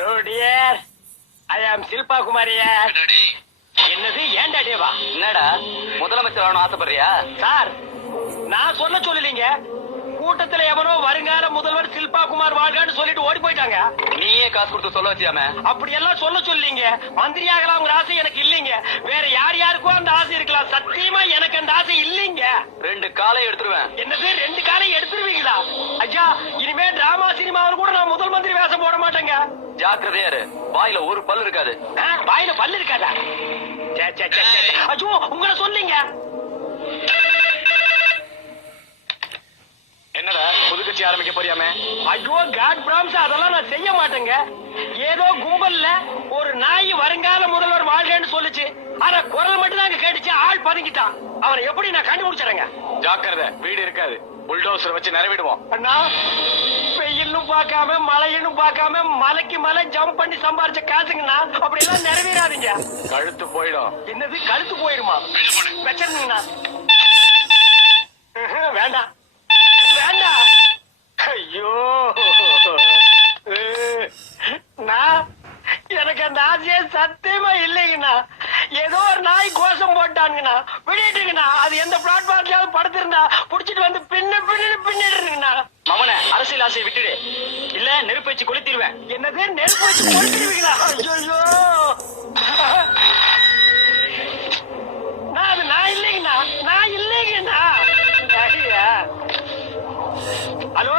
Dear ஐ ஆம் சில்பா குமாரியா. என்னது ஏன்டா டேவா என்னடா? முதலமைச்சர் ஆகணும் ஆசைப்படுறியா? சார் நான் சொல்ல சொல்லலீங்க. கூட்டத்துல எவனோ வருங்கால முதல்வர் சில்பா குமார் வாழ்கான்னு சொல்லிட்டு ஓடி போயிட்டாங்க. நீயே காசு கொடுத்து சொல்ல வச்சியாம? அப்படி எல்லாம் சொல்ல சொல்லீங்க மந்திரி ஆகலாம்ங்கிற ஆசை எனக்கு இல்லைங்க. வேற யார் யாருக்கோ அந்த ஆசை இருக்கலாம். சத்தியமா எனக்கு அந்த ஆசை இல்லைங்க. ரெண்டு காலை எடுத்துருவேன். என்னது ரெண்டு காலை எடுத்துருவீங்களா ஐயா இனிமே டிராமா சினிமாவில் கூட நான் முதல் மந்திரி வேஷம் போட மாட்டேங்க ஜாக்கிரதையா இரு. வாயில ஒரு பல் இருக்காது. வாயில பல்லு இருக்காதா? சே, சே, சே, சே. ஐயோ உங்களை சொல்லிங்க. என்னடா புது கட்சி ஆரம்பிக்க போறியாமே? ஐயோ காட் பிராம்ஸ் அதெல்லாம் நான் செய்ய மாட்டேங்க. ஏதோ கும்பல்ல ஒரு நாய் வருங்கால முதல்வர் வாழ்கன்னு சொல்லுச்சு. ஆனா குரல் மட்டும் தான் அங்க கேட்டுச்சு. ஆள் பதுங்கிட்டான். அவனை எப்படி நான் கண்டுபிடிச்சிடறேங்க? ஜாக்கிரதை வீடு இருக்காது. புல்டோசர் வச்சு நிறைவிடுவோம். அண்ணா பார்க்காம மழையும் பார்க்காம மலைக்கு மலை ஜம்ப் பண்ணி சம்பாரிச்ச காசுங்கண்ணா அப்படி எல்லாம் நிறைவேறாதீங்க. கழுத்து போயிடும். என்னது கழுத்து போயிருமா? வச்சிருந்தீங்கண்ணா வேண்டாம். வேண்டாம். ஐயோ. நான் எனக்கு அந்த ஆசையே சத்தியமா இல்லைங்கண்ணா. ஏதோ ஒரு நாய் கோஷம் போட்டானுங்கண்ணா. விடிட்டுங்கண்ணா அது எந்த பிளாட்ஃபார்ம்லயாவது படுத்திருந்தா புடிச்சிட்டு வந்து பின்ன பின்னு பின்னிடுங்கண்ணா மவன அரசியல் ஆசையை விட்டுடு. இல்ல நெருப்பு வச்சு கொளுத்திடுவேன். என்னது? நெருப்பு வச்சு கொளுத்திடுவீங்களா? ஐயோ நான் அது நான் இல்லைங்கண்ணா. நான் இல்லைங்கண்ணா. ஹலோ?